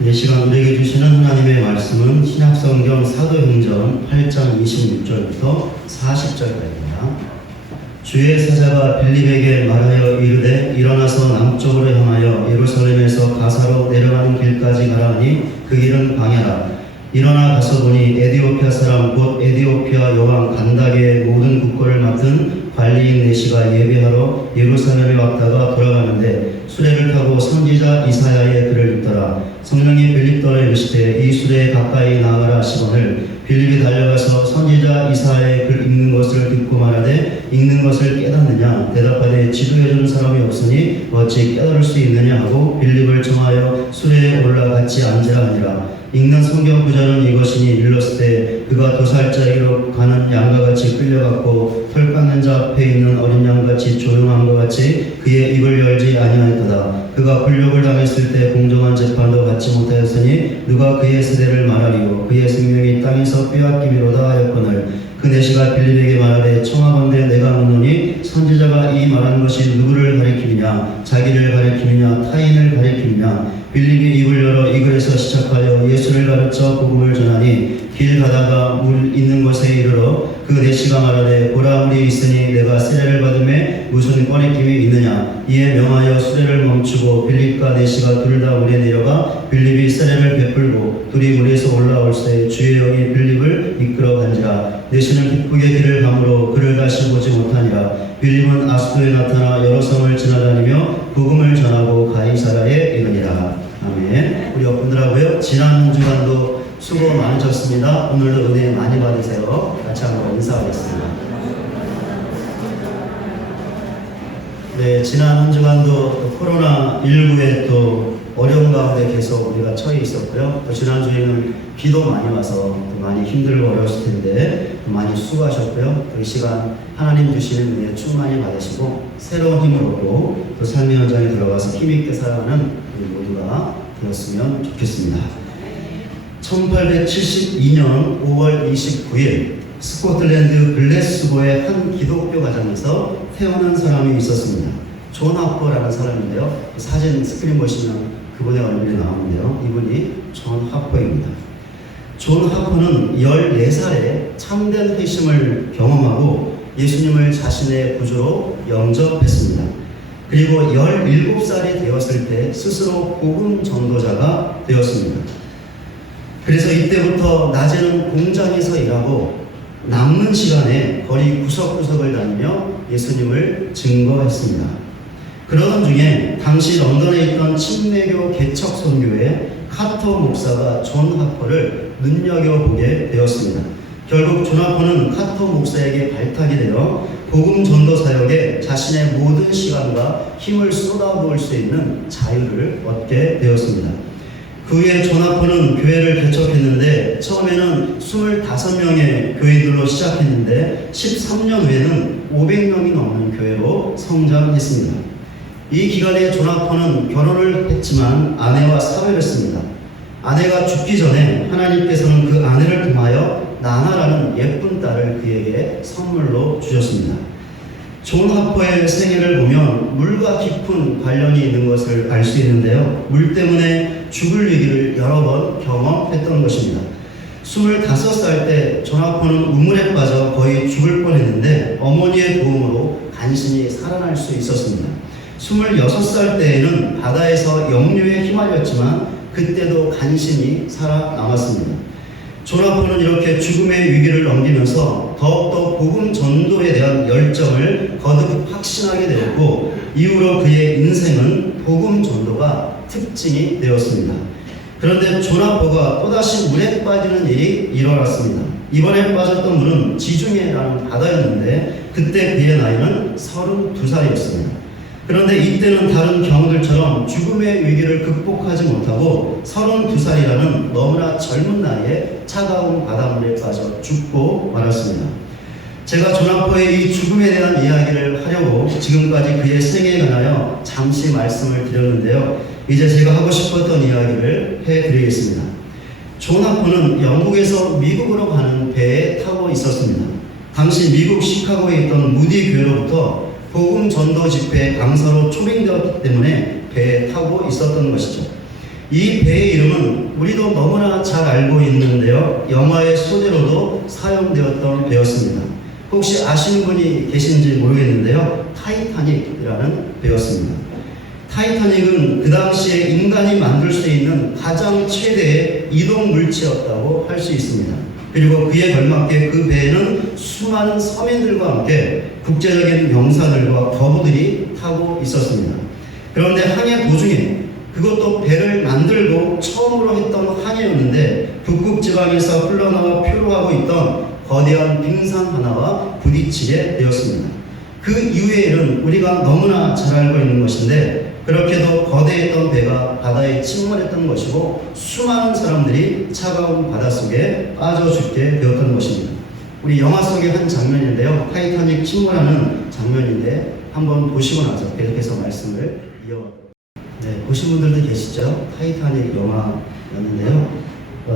이 시간 우리에게 주시는 하나님의 말씀은 신약성경 사도행전 8장 26절부터 40절까지입니다. 주의 사자가 빌립에게 말하여 이르되 일어나서 남쪽으로 향하여 예루살렘에서 가사로 내려가는 길까지 가라 하니 그 길은 광야라. 일어나 가서 보니 에디오피아 사람 곧 에디오피아 여왕 간다게의 모든 국고를 맡은 관리인 내시가 예배하러 예루살렘에 왔다가 돌아가는데 수레를 타고 선지자 이사야의 글을 읽더라. 성령이 빌립더러 이르시되 이 수레에 가까이 나아가라 하시거늘 빌립이 달려가서 선지자 이사야의 글 읽는 것을 듣고 말하되 읽는 것을 깨닫느냐 대답하되 지도해주는 사람이 없으니 어찌 깨달을 수 있느냐 하고 빌립을 정하여 수레에 올라같이 앉으라 하니라. 읽는 성경 구절은 이것이니 일렀을 때 그가 도살자리로 가는 양과같이 끌려갔고 털 깎는 자 앞에 있는 어린 양같이 조용함과 같이 그의 입을 열지 아니하였도다. 그가 굴욕을 당했을 때 공정한 재판도 받지 못하였으니 누가 그의 세대를 말하리요 그의 생명이 땅에서 빼앗기미로다 하였거늘 그 내시가 빌립에게 말하되 청하건대 내가 묻노니 선지자가 이 말하는 것이 누구를 가리키느냐 자기를 가리키느냐 타인을 가리키느냐. 빌립이 입을 열어 이 글에서 시작하여 예수를 가르쳐 복음을 전하니 길 가다가 물 있는 곳에 이르러 그 내시가 말하되 보라 물이 있으니 내가 세례를 받음에 무슨 꺼내김이 있느냐. 이에 명하여 수레를 멈추고 빌립과 내시가 둘 다 물에 내려가 빌립이 세례를 베풀고 둘이 물에서 올라올 때 주의 영이 빌립을 이끌어 간지라. 내시는 기쁘게 길을 가므로 그를 다시 보지 못하니라. 빌립은 아수도에 나타나 여러 성을 지나다니며 복음을 전하고 가이사라에 이르니라. 아멘. 우리 여러분들하고요 지난 한 주간도 수고 많으셨습니다. 오늘도 은혜 많이 받으세요. 같이 한번 인사하겠습니다. 네, 지난 한 주간도 코로나19에 또 어려운 가운데 계속 우리가 처해 있었고요. 또 지난주에는 비도 많이 와서 또 많이 힘들고 어려웠을 텐데 많이 수고하셨고요. 또 이 시간 하나님 주시는 은혜 충만히 받으시고 새로운 힘을 얻고 또 삶의 현장에 들어가서 힘있게 살아가는 우리 모두가 되었으면 좋겠습니다. 1872년 5월 29일 스코틀랜드 글래스고의 한 기독교 가정에서 태어난 사람이 있었습니다. 존 하퍼라는 사람인데요. 사진 스크린 보시면 그분의 얼굴이 나오는데요. 이분이 존 하퍼입니다. 존 하퍼는 14살에 참된 회심을 경험하고 예수님을 자신의 구주로 영접했습니다. 그리고 17살이 되었을 때 스스로 복음 전도자가 되었습니다. 그래서 이때부터 낮에는 공장에서 일하고 남는 시간에 거리 구석구석을 다니며 예수님을 증거했습니다. 그러던 중에 당시 런던에 있던 침례교 개척 선교회 카터 목사가 존 하퍼를 눈여겨보게 되었습니다. 결국 존 하퍼는 카터 목사에게 발탁이 되어 복음 전도 사역에 자신의 모든 시간과 힘을 쏟아부을 수 있는 자유를 얻게 되었습니다. 그 후에 존 하퍼는 교회를 개척했는데 처음에는 25명의 교인들로 시작했는데 13년 후에는 500명이 넘는 교회로 성장했습니다. 이 기간에 존 하퍼는 결혼을 했지만 아내와 사별했습니다. 아내가 죽기 전에 하나님께서는 그 아내를 통하여 나나라는 예쁜 딸을 그에게 선물로 주셨습니다. 존 하퍼의 생애를 보면 물과 깊은 관련이 있는 것을 알 수 있는데요. 물 때문에 죽을 위기를 여러 번 경험했던 것입니다. 25살 때 존 하퍼는 우물에 빠져 거의 죽을 뻔했는데 어머니의 도움으로 간신히 살아날 수 있었습니다. 26살 때에는 바다에서 역류에 휘말렸지만 그때도 간신히 살아남았습니다. 존 하퍼는 이렇게 죽음의 위기를 넘기면서 더욱더 복음 전도에 대한 열정을 거듭 확신하게 되었고 이후로 그의 인생은 복음 전도가 특징이 되었습니다. 그런데 존 하퍼가 또다시 물에 빠지는 일이 일어났습니다. 이번에 빠졌던 물은 지중해라는 바다였는데 그때 그의 나이는 32살이었습니다. 그런데 이때는 다른 경우들처럼 죽음의 위기를 극복하지 못하고 32살이라는 너무나 젊은 나이에 차가운 바닷물에 빠져 죽고 말았습니다. 제가 존 하퍼의 이 죽음에 대한 이야기를 하려고 지금까지 그의 생애에 관하여 잠시 말씀을 드렸는데요. 이제 제가 하고 싶었던 이야기를 해드리겠습니다. 존 하퍼는 영국에서 미국으로 가는 배에 타고 있었습니다. 당시 미국 시카고에 있던 무디 교회로부터 복음 전도 집회 강사로 초빙되었기 때문에 배에 타고 있었던 것이죠. 이 배의 이름은 우리도 너무나 잘 알고 있는데요. 영화의 소재로도 사용되었던 배였습니다. 혹시 아시는 분이 계신지 모르겠는데요. 타이타닉이라는 배였습니다. 타이타닉은 그 당시에 인간이 만들 수 있는 가장 최대의 이동 물체였다고 할 수 있습니다. 그리고 그에 걸맞게 그 배에는 수많은 서민들과 함께 국제적인 명사들과 거부들이 타고 있었습니다. 그런데 항해 도중에 그것도 배를 만들고 처음으로 했던 항해였는데 북극 지방에서 흘러나와 표류하고 있던 거대한 빙산 하나와 부딪히게 되었습니다. 그 이후의 일은 우리가 너무나 잘 알고 있는 것인데 그렇게도 거대했던 배가 바다에 침몰했던 것이고 수많은 사람들이 차가운 바닷속에 빠져 죽게 되었던 것입니다. 우리 영화 속의 한 장면인데요. 타이타닉 침몰하는 장면인데 한번 보시고 나서 계속해서 말씀을 이어가도록. 네, 보신 분들도 계시죠? 타이타닉 영화였는데요.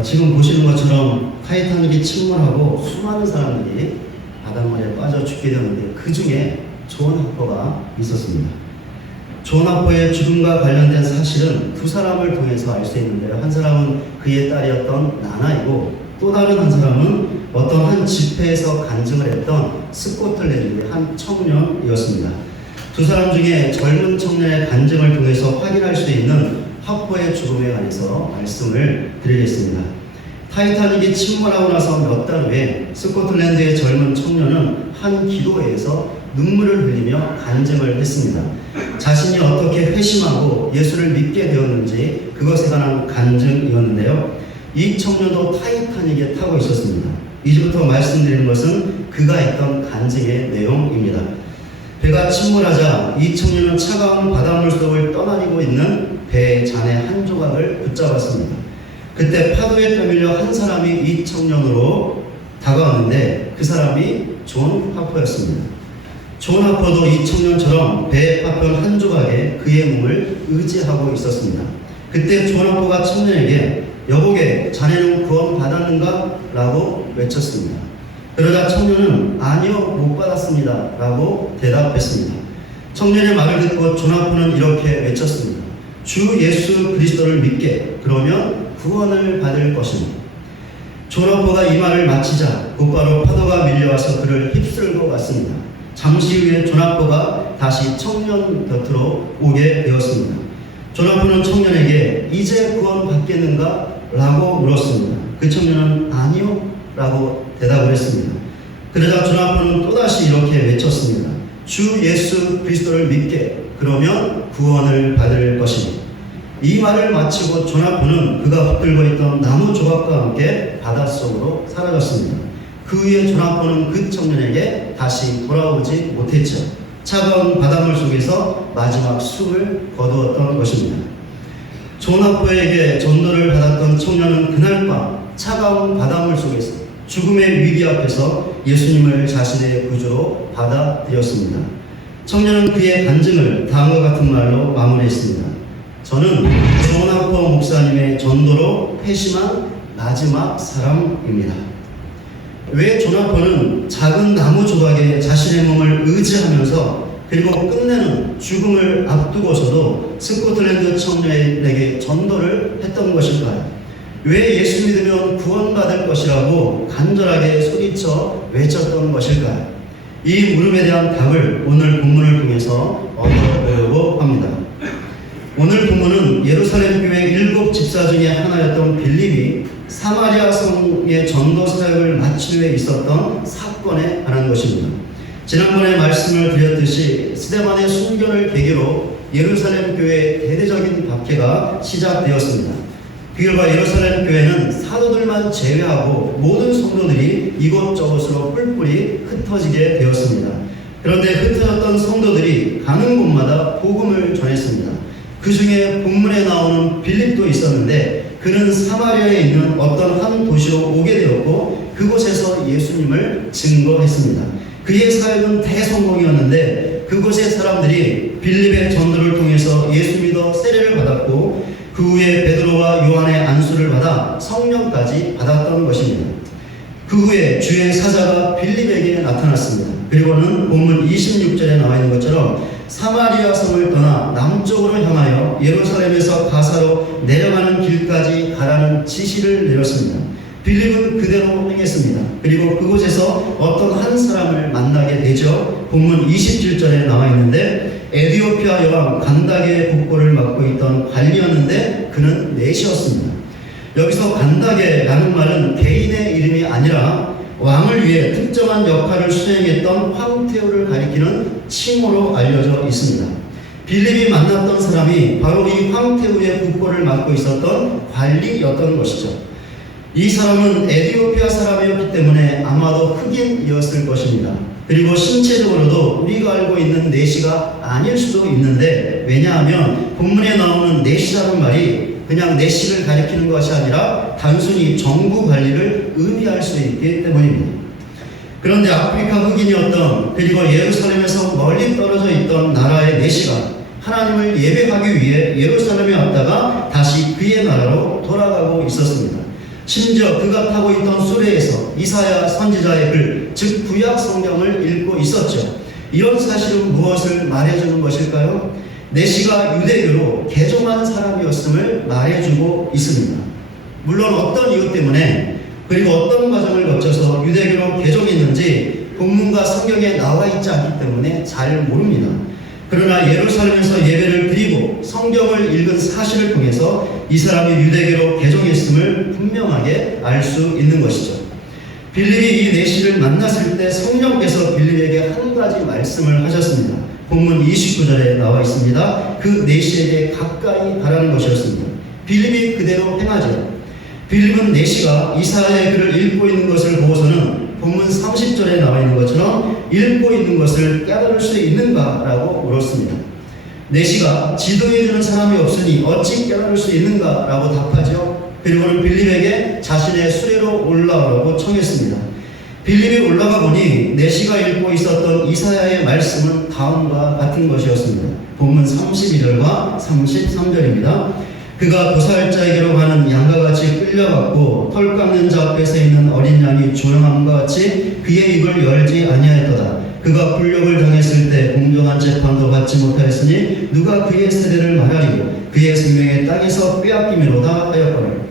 지금 보시는 것처럼 타이타닉이 침몰하고 수많은 사람들이 바닷물에 빠져 죽게 되었는데 그 중에 존 하퍼가 있었습니다. 존 하퍼의 죽음과 관련된 사실은 두 사람을 통해서 알 수 있는데요. 한 사람은 그의 딸이었던 나나이고 또 다른 한 사람은 어떤 한 집회에서 간증을 했던 스코틀랜드의 한 청년이었습니다. 두 사람 중에 젊은 청년의 간증을 통해서 확인할 수 있는 하퍼의 죽음에 관해서 말씀을 드리겠습니다. 타이타닉이 침몰하고 나서 몇 달 후에 스코틀랜드의 젊은 청년은 한 기도회에서 눈물을 흘리며 간증을 했습니다. 자신이 어떻게 회심하고 예수를 믿게 되었는지 그것에 관한 간증이었는데요. 이 청년도 타이타닉에 타고 있었습니다. 이제부터 말씀드리는 것은 그가 했던 간증의 내용입니다. 배가 침몰하자 이 청년은 차가운 바닷물 속을 떠다니고 있는 배의 잔해 한 조각을 붙잡았습니다. 그때 파도에 떠밀려 한 사람이 이 청년으로 다가왔는데 그 사람이 존 하퍼였습니다. 존 하퍼도 이 청년처럼 배의 파편 한 조각에 그의 몸을 의지하고 있었습니다. 그때 존 하퍼가 청년에게 여보게 자네는 구원 받았는가? 라고 외쳤습니다. 그러자 청년은 아니요 못 받았습니다 라고 대답했습니다. 청년의 말을 듣고 존 하퍼는 이렇게 외쳤습니다. 주 예수 그리스도를 믿게 그러면 구원을 받을 것입니다. 존 하퍼가 이 말을 마치자 곧바로 파도가 밀려와서 그를 휩쓸고 갔습니다. 잠시 후에 존 하퍼가 다시 청년 곁으로 오게 되었습니다. 존 하퍼는 청년에게 이제 구원 받겠는가? 라고 물었습니다. 그 청년은 아니요 라고 대답을 했습니다. 그러자 존 하퍼는 또다시 이렇게 외쳤습니다. 주 예수 그리스도를 믿게 그러면 구원을 받을 것입니다. 이 말을 마치고 존 하퍼는 그가 붙들고 있던 나무 조각과 함께 바닷속으로 사라졌습니다. 그 후에 존 하퍼는 그 청년에게 다시 돌아오지 못했죠. 차가운 바닷물 속에서 마지막 숨을 거두었던 것입니다. 존 하퍼에게 전도를 받았던 청년은 그날 밤 차가운 바닷물 속에서 죽음의 위기 앞에서 예수님을 자신의 구주로 받아들였습니다. 청년은 그의 간증을 다음과 같은 말로 마무리했습니다. 저는 존 하퍼 목사님의 전도로 회심한 마지막 사람입니다. 왜 존 하퍼는 작은 나무 조각에 자신의 몸을 의지하면서 그리고 끝내는 죽음을 앞두고서도 스코틀랜드 청년에게 전도를 했던 것일까요? 왜 예수 믿으면 구원받을 것이라고 간절하게 소리쳐 외쳤던 것일까요? 이 물음에 대한 답을 오늘 본문을 통해서 얻어보려고 합니다. 오늘 본문은 예루살렘 교회 7 집사 중에 하나였던 빌립이 사마리아 성의 전도 사역을 마친 후에 있었던 사건에 관한 것입니다. 지난번에 말씀을 드렸듯이 스데반의 순교를 계기로 예루살렘 교회의 대대적인 박해가 시작되었습니다. 그 결과 예루살렘 교회는 사도들만 제외하고 모든 성도들이 이곳저곳으로 뿔뿔이 흩어지게 되었습니다. 그런데 흩어졌던 성도들이 가는 곳마다 복음을 전했습니다. 그 중에 본문에 나오는 빌립도 있었는데 그는 사마리아에 있는 어떤 한 도시로 오게 되었고 그곳에서 예수님을 증거했습니다. 그의 사역은 대성공이었는데 그곳의 사람들이 빌립의 전도를 통해서 예수 믿어 세례를 받았고 그 후에 베드로와 요한의 안수를 받아 성령까지 받았던 것입니다. 그 후에 주의 사자가 빌립에게 나타났습니다. 그리고는 본문 26절에 나와 있는 것처럼 사마리아 성을 떠나 남쪽으로 향하여 예루살렘에서 가사로 내려가는 길까지 가라는 지시를 내렸습니다. 빌립은 그대로 행했습니다. 그리고 그곳에서 어떤 한 사람을 만나게 되죠. 본문 27절에 나와 있는데 에디오피아 여왕 간다게의 국보를 맡고 있던 관리였는데 그는 넷이었습니다. 여기서 간다게라는 말은 개인의 이름이 아니라 왕을 위해 특정한 역할을 수행했던 황태후를 가리키는 칭호로 알려져 있습니다. 빌립이 만났던 사람이 바로 이 황태후의 국보를 맡고 있었던 관리였던 것이죠. 이 사람은 에디오피아 사람이었기 때문에 아마도 흑인이었을 것입니다. 그리고 신체적으로도 우리가 알고 있는 내시가 아닐 수도 있는데, 왜냐하면 본문에 나오는 내시라는 말이 그냥 내시를 가리키는 것이 아니라 단순히 정부 관리를 의미할 수 있기 때문입니다. 그런데 아프리카 흑인이었던, 그리고 예루살렘에서 멀리 떨어져 있던 나라의 내시가 하나님을 예배하기 위해 예루살렘에 왔다가 다시 그의 나라로 돌아가고 있었습니다. 심지어 그가 타고 있던 수레에서 이사야 선지자의 글, 즉 구약 성경을 읽고 있었죠. 이런 사실은 무엇을 말해주는 것일까요? 내시가 유대교로 개종한 사람이었음을 말해주고 있습니다. 물론 어떤 이유 때문에 그리고 어떤 과정을 거쳐서 유대교로 개종했는지 본문과 성경에 나와 있지 않기 때문에 잘 모릅니다. 그러나 예루살렘에서 예배를 드리고 성경을 읽은 사실을 통해서 이 사람이 유대교로 개종했음을 분명하게 알 수 있는 것이죠. 빌립이 이 내시를 만났을 때 성령께서 빌립에게 한 가지 말씀을 하셨습니다. 본문 29절에 나와 있습니다. 그 내시에게 가까이 가라는 것이었습니다. 빌립이 그대로 행하죠. 빌립은 내시가 이사야의 글을 읽고 있는 것을 보고서는 본문 30절에 나와 있는 것처럼 읽고 있는 것을 깨달을 수 있는가라고 물었습니다. 내시가 지도해주는 사람이 없으니 어찌 깨달을 수 있는가라고 답하죠. 그리고는 빌립에게 자신의 수레로 올라오라고 청했습니다. 빌립이 올라가 보니 내시가 읽고 있었던 이사야의 말씀은 다음과 같은 것이었습니다. 본문 32절과 33절입니다. 그가 도살자에게로 가는 양과 같이 끌려갔고 털 깎는 자 앞에 서 있는 어린 양이 조용함과 같이 그의 입을 열지 아니하였도다. 그가 불력을 당했을 때 공정한 재판도 받지 못하였으니 누가 그의 세대를 말하리고 그의 생명의 땅에서 빼앗기미로다 하였거늘.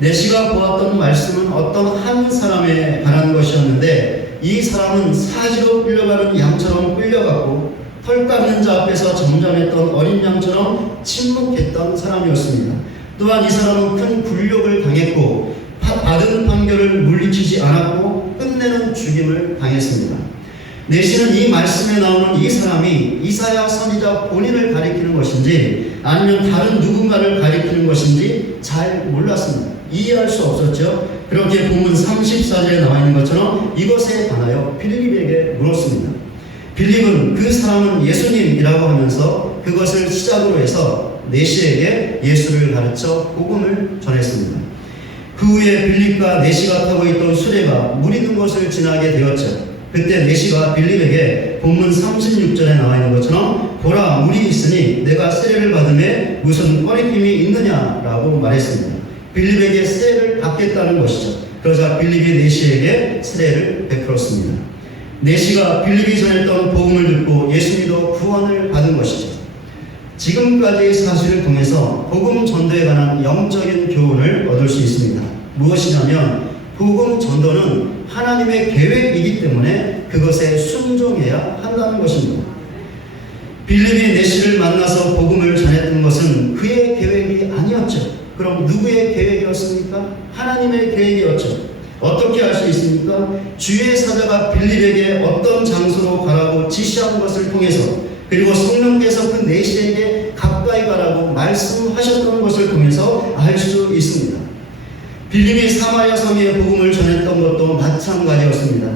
내시가 보았던 말씀은 어떤 한 사람에 관한 것이었는데, 이 사람은 사지로 끌려가는 양처럼 끌려갔고 털 깎는 자 앞에서 정잠했던 어린 양처럼 침묵했던 사람이었습니다. 또한 이 사람은 큰 굴욕을 당했고 받은 판결을 물리치지 않았고 끝내는 죽임을 당했습니다. 내시는 이 말씀에 나오는 이 사람이 이사야 선지자 본인을 가리키는 것인지 아니면 다른 누군가를 가리키는 것인지 잘 몰랐습니다. 이해할 수 없었죠. 그렇게 본문 34절에 나와 있는 것처럼 이것에 관하여 빌립에게 물었습니다. 빌립은 그 사람은 예수님이라고 하면서 그것을 시작으로 해서 내시에게 예수를 가르쳐 복음을 전했습니다. 그 후에 빌립과 내시가 타고 있던 수레가 물 있는 곳을 지나게 되었죠. 그때 내시가 빌립에게 본문 36절에 나와 있는 것처럼 보라, 물이 있으니 내가 세례를 받음에 무슨 꺼리낌이 있느냐라고 말했습니다. 빌립에게 세례를 받겠다는 것이죠. 그러자 빌립이 내시에게 세례를 베풀었습니다. 내시가 빌립이 전했던 복음을 듣고 예수님도 구원을 받은 것이죠. 지금까지의 사실을 통해서 복음 전도에 관한 영적인 교훈을 얻을 수 있습니다. 무엇이냐면 복음 전도는 하나님의 계획이기 때문에 그것에 순종해야 한다는 것입니다. 빌립이 내시를 만나서 복음을 전했던 것은 그의 계획이 아니었죠. 그럼 누구의 계획이었습니까? 하나님의 계획이었죠. 어떻게 알 수 있습니까? 주의 사자가 빌립에게 어떤 장소로 가라고 지시한 것을 통해서, 그리고 성령께서 그 내시에게 가까이 가라고 말씀하셨던 것을 통해서 알 수 있습니다. 빌립이 사마리아 성에 복음을 전했던 것도 마찬가지였습니다.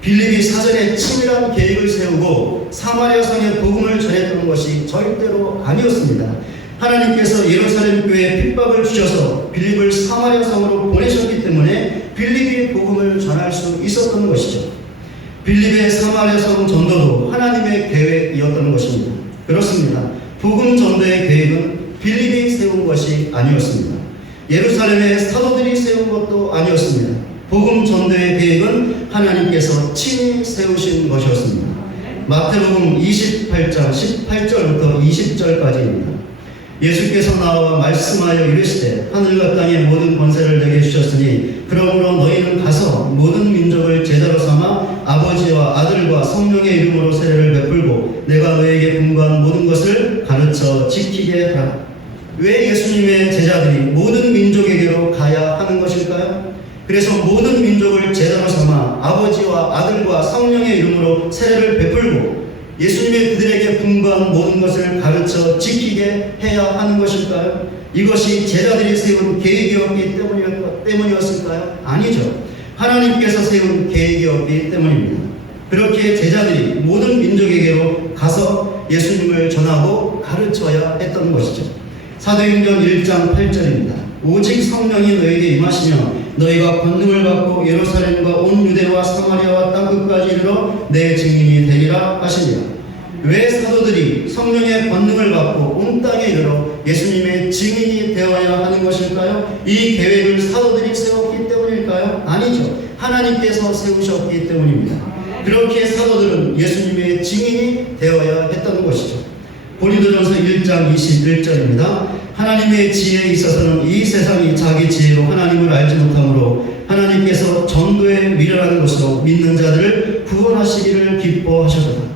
빌립이 사전에 치밀한 계획을 세우고 사마리아 성에 복음을 전했던 것이 절대로 아니었습니다. 하나님께서 예루살렘 교회에 핍박을 주셔서 빌립을 사마리아 성으로 보내셨기 때문에 빌립이 복음을 전할 수 있었던 것이죠. 빌립의 사마리아 성 전도도 하나님의 계획이었던 것입니다. 그렇습니다. 복음 전도의 계획은 빌립이 세운 것이 아니었습니다. 예루살렘의 사도들이 세운 것도 아니었습니다. 복음 전도의 계획은 하나님께서 친히 세우신 것이었습니다. 마태복음 28장 18절부터 20절까지입니다. 예수께서 나와 말씀하여 이르시되 하늘과 땅의 모든 권세를 내게 주셨으니 그러므로 너희는 가서 모든 민족을 제자로 삼아 아버지와 아들과 성령의 이름으로 세례를 베풀고 내가 너희에게 분부한 모든 것을 가르쳐 지키게 하라. 왜 예수님의 제자들이 모든 민족에게로 가야 하는 것일까요? 그래서 모든 민족을 제자로 삼아 아버지와 아들과 성령의 이름으로 세례를 베풀고 예수님의 그들에게 분부한 모든 것을 가르쳐 지키게 해야 하는 것일까요? 이것이 제자들이 세운 계획이었기 때문이었을까요? 아니죠. 하나님께서 세운 계획이었기 때문입니다. 그렇게 제자들이 모든 민족에게로 가서 예수님을 전하고 가르쳐야 했던 것이죠. 사도행전 1장 8절입니다. 오직 성령이 너희에게 임하시면 너희가 권능을 받고 예루살렘과 온 유대와 사마리아와 땅끝까지 이르러 내 증인이 되리라 하시니라. 왜 사도들이 성령의 권능을 받고 온 땅에 이르러 예수님의 증인이 되어야 하는 것일까요? 이 계획을 사도들이 세웠기 때문일까요? 아니죠. 하나님께서 세우셨기 때문입니다. 그렇게 사도들은 예수님의 증인이 되어야 했던 것이죠. 고린도전서 1장 21절입니다. 하나님의 지혜에 있어서는 이 세상이 자기 지혜로 하나님을 알지 못하므로 하나님께서 전도에 미련한 것으로 믿는 자들을 구원하시기를 기뻐하셨도다.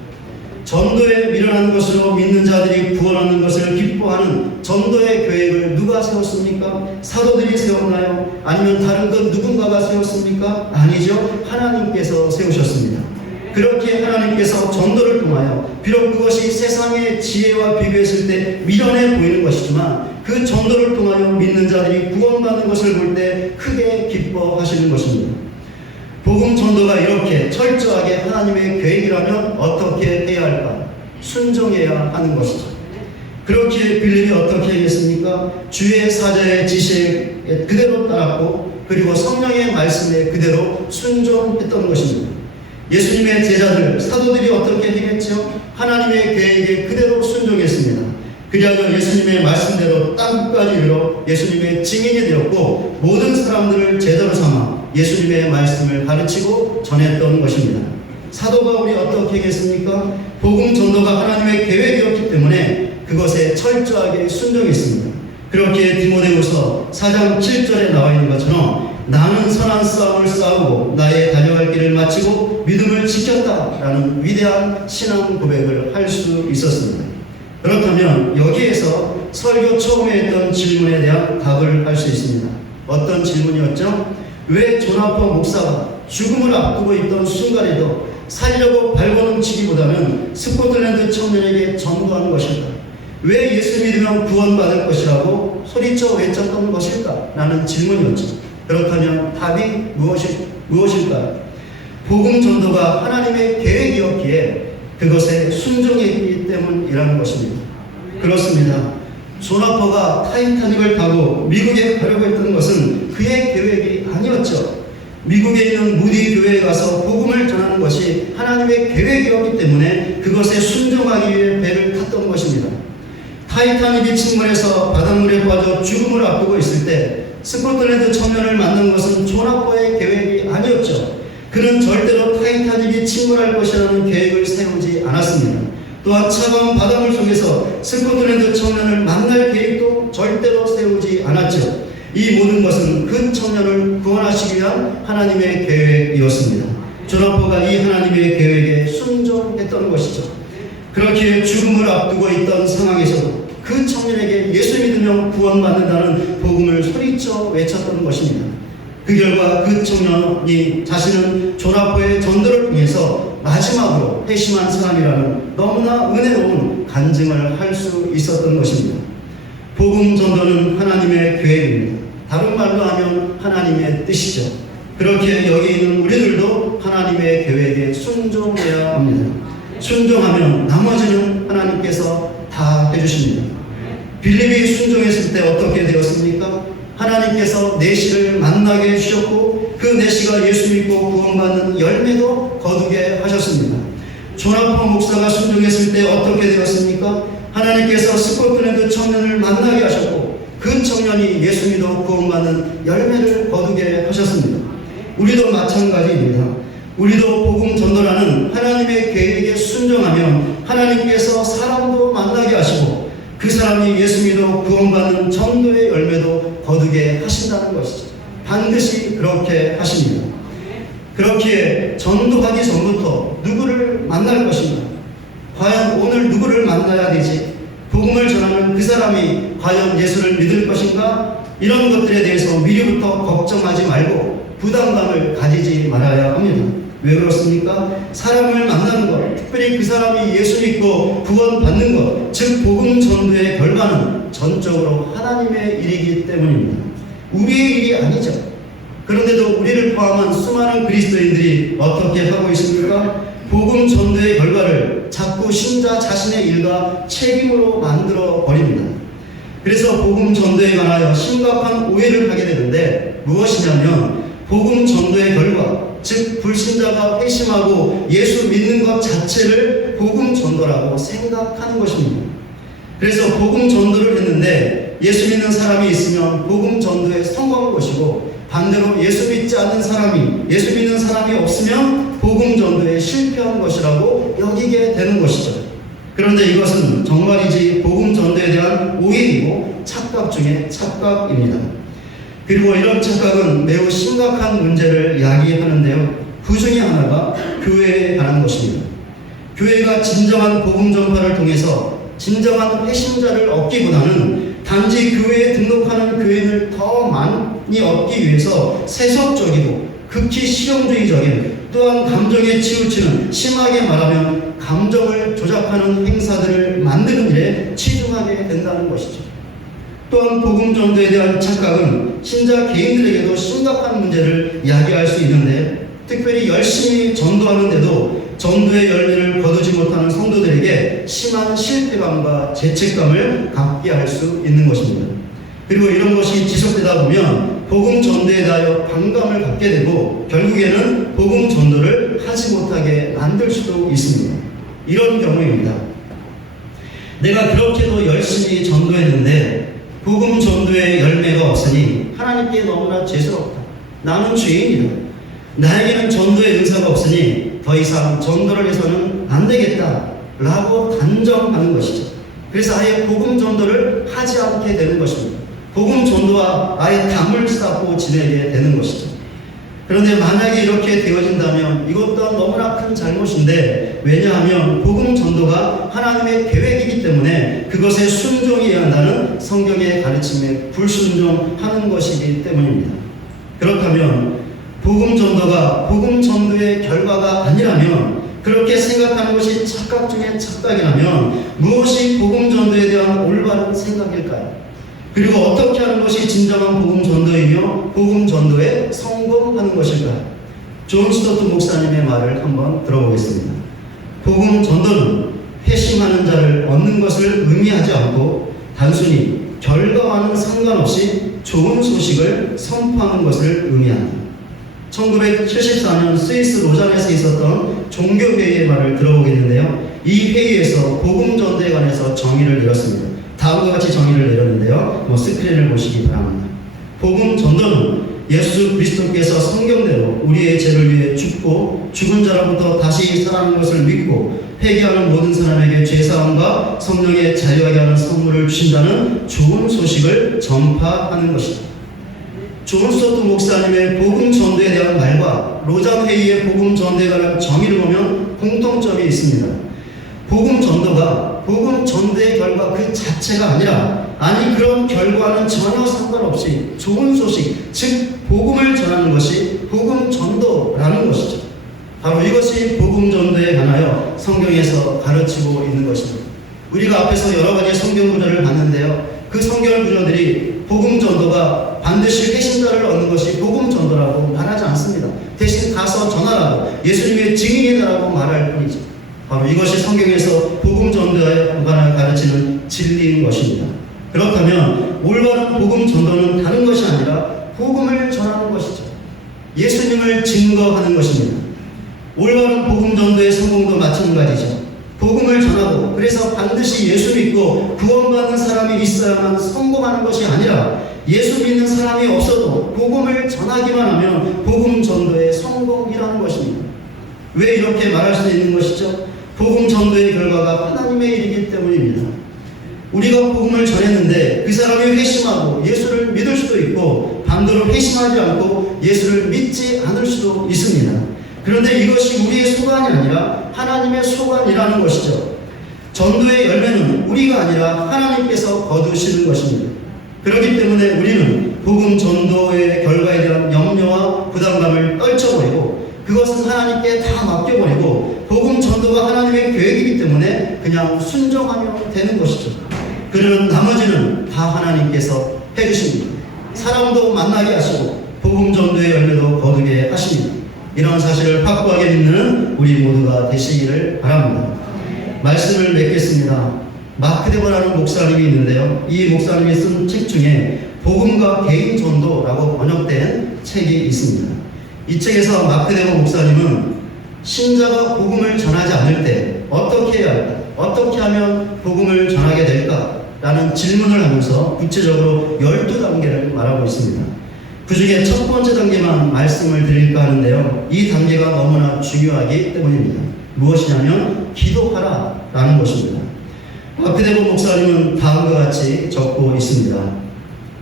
전도에 미련한 것으로 믿는 자들이 구원하는 것을 기뻐하는 전도의 계획을 누가 세웠습니까? 사도들이 세웠나요? 아니면 다른 것 누군가가 세웠습니까? 아니죠. 하나님께서 세우셨습니다. 그렇게 하나님께서 전도를 통하여 비록 그것이 세상의 지혜와 비교했을 때 미련해 보이는 것이지만 그 전도를 통하여 믿는 자들이 구원받는 것을 볼 때 크게 기뻐하시는 것입니다. 복음 전도가 이렇게 철저하게 하나님의 계획이라면 어떻게 해야 할까? 순종해야 하는 것이죠. 그렇게 빌립이 어떻게 했습니까? 주의 사자의 지시에 그대로 따랐고 그리고 성령의 말씀에 그대로 순종했던 것입니다. 예수님의 제자들, 사도들이 어떻게 했죠? 하나님의 계획에 그대로 순종했습니다. 그리하여 예수님의 말씀대로 땅끝까지 이르러 예수님의 증인이 되었고 모든 사람들을 제자로 삼아 예수님의 말씀을 가르치고 전했던 것입니다. 사도 바울이 어떻게 했습니까? 복음 전도가 하나님의 계획이었기 때문에 그것에 철저하게 순종했습니다. 그렇게 디모데후서 4장 7절에 나와 있는 것처럼 나는 선한 싸움을 싸우고 나의 달려갈 길을 마치고 믿음을 지켰다라는 위대한 신앙 고백을 할 수 있었습니다. 그렇다면 여기에서 설교 처음에 했던 질문에 대한 답을 할 수 있습니다. 어떤 질문이었죠? 왜 존·아퍼 목사가 죽음을 앞두고 있던 순간에도 살려고 발버둥치기보다는 스코틀랜드 청년에게 전도한 것일까? 왜 예수 믿으면 구원받을 것이라고 소리쳐 외쳤던 것일까? 라는 질문이었죠. 그렇다면 답이 무엇일까요? 복음 전도가 하나님의 계획이었기에 그것에 순종했기 때문이라는 것입니다. 그렇습니다. 존·아퍼가 타이타닉을 타고 미국에 가려고 했던 것은 그의 계획이 아니었죠. 미국에 있는 무디 교회에 가서 복음을 전하는 것이 하나님의 계획이었기 때문에 그것에 순종하기 위해 배를 탔던 것입니다. 타이타닉이 침몰해서 바닷물에 빠져 죽음을 앞두고 있을 때 스코틀랜드 청년을 만난 것은 존·아퍼의 계획이 아니었죠. 그는 절대로 타이타닉이 침몰할 것이라는 계획을 세우지 않았습니다. 또한 차가운 바닷물 속에서 스코틀랜드 청년을 만날 계획도 절대로 세우지 않았죠. 이 모든 것은 그 청년을 구원하시기 위한 하나님의 계획이었습니다. 존·아퍼가 이 하나님의 계획에 순종했던 것이죠. 그렇게 죽음을 앞두고 있던 상황에서도 그 청년에게 예수 믿으면 구원받는다는 복음을 소리쳐 외쳤던 것입니다. 그 결과 그 청년이 자신은 존·아퍼의 전도를 통해서 마지막으로 회심한 사람이라는 너무나 은혜로운 간증을 할 수 있었던 것입니다. 복음 전도는 하나님의 계획입니다. 다른 말로 하면 하나님의 뜻이죠. 그렇게 여기 있는 우리들도 하나님의 계획에 순종해야 합니다. 순종하면 나머지는 하나님께서 다 해주십니다. 빌립이 순종했을 때 어떻게 되었습니까? 하나님께서 내시를 만나게 해주셨고 그 내시가 예수 믿고 구원받는 열매도 거두게 하셨습니다. 존·아퍼 목사가 순종했을 때 어떻게 되었습니까? 하나님께서 스코틀랜드 청년을 만나게 하셨고 그 청년이 예수 믿어 구원받는 열매를 거두게 하셨습니다. 우리도 마찬가지입니다. 우리도 복음 전도라는 하나님의 계획에 순종하는 순종하면 하나님께서 사람도 만나게 하시고 그 사람이 예수 믿어 구원받는 전도의 열매도 거두게 하신다는 것이죠. 반드시 그렇게 하십니다. 그렇기에 전도하기 전부터 누구를 만날 것인가? 과연 오늘 누구를 만나야 되지? 복음을 전하는 그 사람이 과연 예수를 믿을 것인가? 이런 것들에 대해서 미리부터 걱정하지 말고 부담감을 가지지 말아야 합니다. 왜 그렇습니까? 사람을 만나는 것, 특별히 그 사람이 예수 믿고 구원받는 것, 즉 복음 전도의 결과는 전적으로 하나님의 일이기 때문입니다. 우리의 일이 아니죠. 그런데도 우리를 포함한 수많은 그리스도인들이 어떻게 하고 있습니까? 복음 전도의 결과를 자꾸 신자 자신의 일과 책임으로 만들어 버립니다. 그래서 복음 전도에 관하여 심각한 오해를 하게 되는데 무엇이냐면 복음 전도의 결과, 즉 불신자가 회심하고 예수 믿는 것 자체를 복음 전도라고 생각하는 것입니다. 그래서 복음 전도를 했는데 예수 믿는 사람이 있으면 복음 전도에 성공한 것이고 반대로 예수 믿지 않는 사람이, 예수 믿는 사람이 없으면 복음 전도에 실패한 것이라고 여기게 되는 것이죠. 그런데 이것은 정말이지 복음 전도에 대한 오해이고 착각 중에 착각입니다. 그리고 이런 착각은 매우 심각한 문제를 야기하는데요. 그 중에 하나가 교회에 관한 것입니다. 교회가 진정한 복음 전파를 통해서 진정한 회심자를 얻기보다는 단지 교회에 등록하는 교인을 더 많이 얻기 위해서 세속적이고 극히 실용주의적인, 또한 감정에 치우치는, 심하게 말하면 감정을 조작하는 행사들을 만드는 일에 치중하게 된다는 것이죠. 또한 복음 전도에 대한 착각은 신자 개인들에게도 심각한 문제를 야기할 수 있는데, 특별히 열심히 전도하는데도 전도의 열매를 거두지 못하는 성도들에게 심한 실패감과 죄책감을 갖게 할 수 있는 것입니다. 그리고 이런 것이 지속되다 보면 복음 전도에 대하여 반감을 갖게 되고 결국에는 복음 전도를 하지 못하게 만들 수도 있습니다. 이런 경우입니다. 내가 그렇게도 열심히 전도했는데 복음 전도의 열매가 없으니 하나님께 너무나 죄스럽다. 나는 죄인이다. 나에게는 전도의 은사가 없으니 더 이상 전도를 해서는 안 되겠다 라고 단정하는 것이죠. 그래서 아예 복음 전도를 하지 않게 되는 것입니다. 복음 전도와 아예 담을 쌓고 지내게 되는 것이죠. 그런데 만약에 이렇게 되어진다면 이것 또한 너무나 큰 잘못인데, 왜냐하면 복음 전도가 하나님의 계획이기 때문에 그것에 순종해야 한다는 성경의 가르침에 불순종하는 것이기 때문입니다. 그렇다면 복음 전도가 복음 전도의 결과가 아니라면, 그렇게 생각하는 것이 착각 중에 착각이라면 무엇이 복음 전도에 대한 올바른 생각일까요? 그리고 어떻게 하는 것이 진정한 복음 전도이며 복음 전도에 성공하는 것일까요? 존 스토트 목사님의 말을 한번 들어보겠습니다. 복음 전도는 회심하는 자를 얻는 것을 의미하지 않고 단순히 결과와는 상관없이 좋은 소식을 선포하는 것을 의미합니다. 1974년 스위스 로잔에서 있었던 종교회의의 말을 들어보겠는데요. 이 회의에서 복음 전도에 관해서 정의를 내렸습니다. 다음과 같이 정의를 내렸는데요. 스크린을 보시기 바랍니다. 복음 전도는 예수 그리스도께서 성경대로 우리의 죄를 위해 죽고 죽은 자로부터 다시 살아나는 것을 믿고 회개하는 모든 사람에게 죄사함과 성령의 자유하게 하는 선물을 주신다는 좋은 소식을 전파하는 것입니다. 존 스토트 목사님의 복음 전도에 대한 말과 로잔 회의의 복음 전도에 관한 정의를 보면 공통점이 있습니다. 복음 전도가 복음 전도의 결과 그 자체가 아니라, 그런 결과는 전혀 상관없이 좋은 소식, 즉 복음을 전하는 것이 복음 전도라는 것이죠. 바로 이것이 복음 전도에 관하여 성경에서 가르치고 있는 것입니다. 우리가 앞에서 여러 가지 성경 구절을 봤는데요. 그 성경 구절들이 복음 전도가 반드시 회심자를 얻는 것이 복음 전도라고 말하지 않습니다. 대신 가서 전하라고, 예수님의 증인이라고 말할 뿐이죠. 바로 이것이 성경에서 복음 전도에 관하여 가르치는 진리인 것입니다. 그렇다면 올바른 복음 전도는 다른 것이 아니라 복음을 전하는 것이죠. 예수님을 증거하는 것입니다. 올바른 복음 전도의 성공도 마찬가지죠. 복음을 전하고, 그래서 반드시 예수 믿고 구원받는 사람이 있어야만 성공하는 것이 아니라 예수 믿는 사람이 없어도 복음을 전하기만 하면 복음 전도의 성공이라는 것입니다. 왜 이렇게 말할 수 있는 것이죠? 복음 전도의 결과가 하나님의 일이기 때문입니다. 우리가 복음을 전했는데 그 사람이 회심하고 예수를 믿을 수도 있고 반대로 회심하지 않고 예수를 믿지 않을 수도 있습니다. 그런데 이것이 우리의 소관이 아니라 하나님의 소관이라는 것이죠. 전도의 열매는 우리가 아니라 하나님께서 거두시는 것입니다. 그렇기 때문에 우리는 복음 전도의 결과에 대한 염려와 부담감을 떨쳐버리고 그것은 하나님께 다 맡겨버리고 복음 전도가 하나님의 계획이기 때문에 그냥 순종하면 되는 것이죠. 그러는 나머지는 다 하나님께서 해주십니다. 사람도 만나게 하시고 복음 전도의 열매도 거두게 하십니다. 이런 사실을 확고하게 믿는 우리 모두가 되시기를 바랍니다. 말씀을 맺겠습니다. 마크 데버라는 목사님이 있는데요. 이 목사님이 쓴 책 중에 복음과 개인 전도라고 번역된 책이 있습니다. 이 책에서 마크 데버 목사님은 신자가 복음을 전하지 않을 때 어떻게 해야 할까? 어떻게 하면 복음을 전하게 될까? 라는 질문을 하면서 구체적으로 12단계를 말하고 있습니다. 그 중에 첫 번째 단계만 말씀을 드릴까 하는데요. 이 단계가 너무나 중요하기 때문입니다. 무엇이냐면 기도하라 라는 것입니다. 마크 데버 목사님은 다음과 같이 적고 있습니다.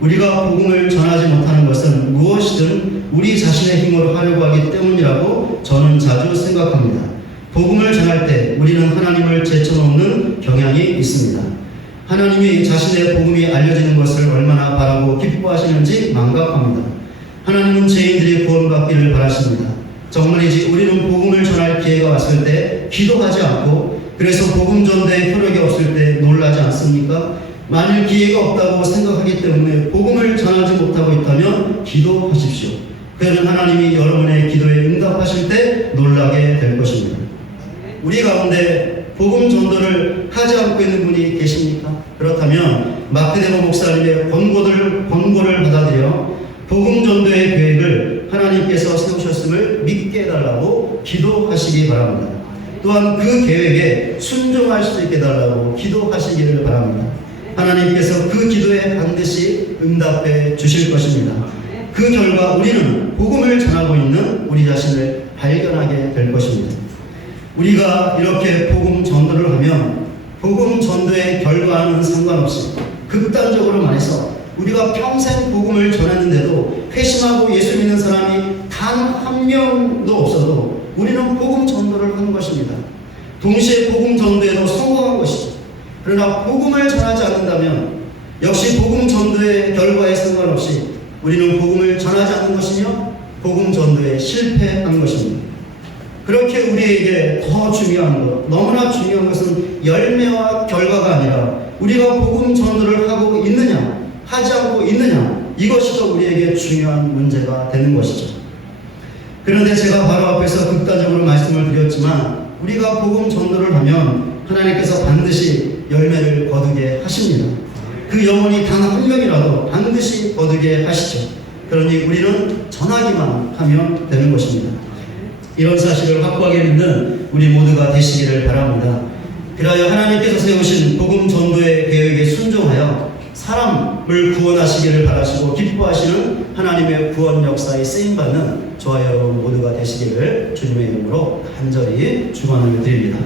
우리가 복음을 전하지 못하는 것은 무엇이든 우리 자신의 힘으로 하려고 하기 때문이라고 저는 자주 생각합니다. 복음을 전할 때 우리는 하나님을 제쳐놓는 경향이 있습니다. 하나님이 자신의 복음이 알려지는 것을 얼마나 바라고 기뻐하시는지 망각합니다. 하나님은 죄인들이 구원받기를 바라십니다. 정말이지 우리는 복음을 전할 기회가 왔을 때 기도하지 않고 그래서 복음 전도에 효력이 없을 때 놀라지 않습니까? 만일 기회가 없다고 생각하기 때문에 복음을 전하지 못하고 있다면 기도하십시오. 그러면 하나님이 여러분의 기도에 응답하실 때 놀라게 될 것입니다. 우리 가운데 복음 전도를 하지 않고 있는 분이 계십니까? 그렇다면 마크 데버 목사님의 권고를 받아들여 복음 전도의 계획을 하나님께서 세우셨음을 믿게 해달라고 기도하시기 바랍니다. 또한 그 계획에 순종할 수 있게 해달라고 기도하시기를 바랍니다. 하나님께서 그 기도에 반드시 응답해 주실 것입니다. 그 결과 우리는 복음을 전하고 있는 우리 자신을 발견하게 될 것입니다. 우리가 이렇게 복음 전도를 하면 복음 전도의 결과는 상관없이 극단적으로 말해서 우리가 평생 복음을 전했는데도 회심하고 예수 믿는 사람이 단 한 명도 없어도 우리는 복음 전도를 한 것입니다. 동시에 복음 전도에도 성공한 것이죠. 그러나 복음을 전하지 않는다면 역시 복음 전도의 결과에 상관없이 우리는 복음을 전하지 않는 것이며 복음 전도에 실패한 것입니다. 그렇게 우리에게 더 중요한 것, 너무나 중요한 것은 열매와 결과가 아니라 우리가 복음 전도를 하고 있느냐, 하지 않고 있느냐, 이것이 더 우리에게 중요한 문제가 되는 것이죠. 그런데 제가 바로 앞에서 극단적으로 말씀을 드렸지만 우리가 복음 전도를 하면 하나님께서 반드시 열매를 거두게 하십니다. 그 영혼이 단 한 명이라도 반드시 거두게 하시죠. 그러니 우리는 전하기만 하면 되는 것입니다. 이런 사실을 확고하게 믿는 우리 모두가 되시기를 바랍니다. 그리하여 하나님께서 세우신 복음 전도의 계획에 순종하여 사람을 구원하시기를 바라시고 기뻐하시는 하나님의 구원 역사에 쓰임받는 저와 여러분 모두가 되시기를 주님의 이름으로 간절히 축원을 드립니다.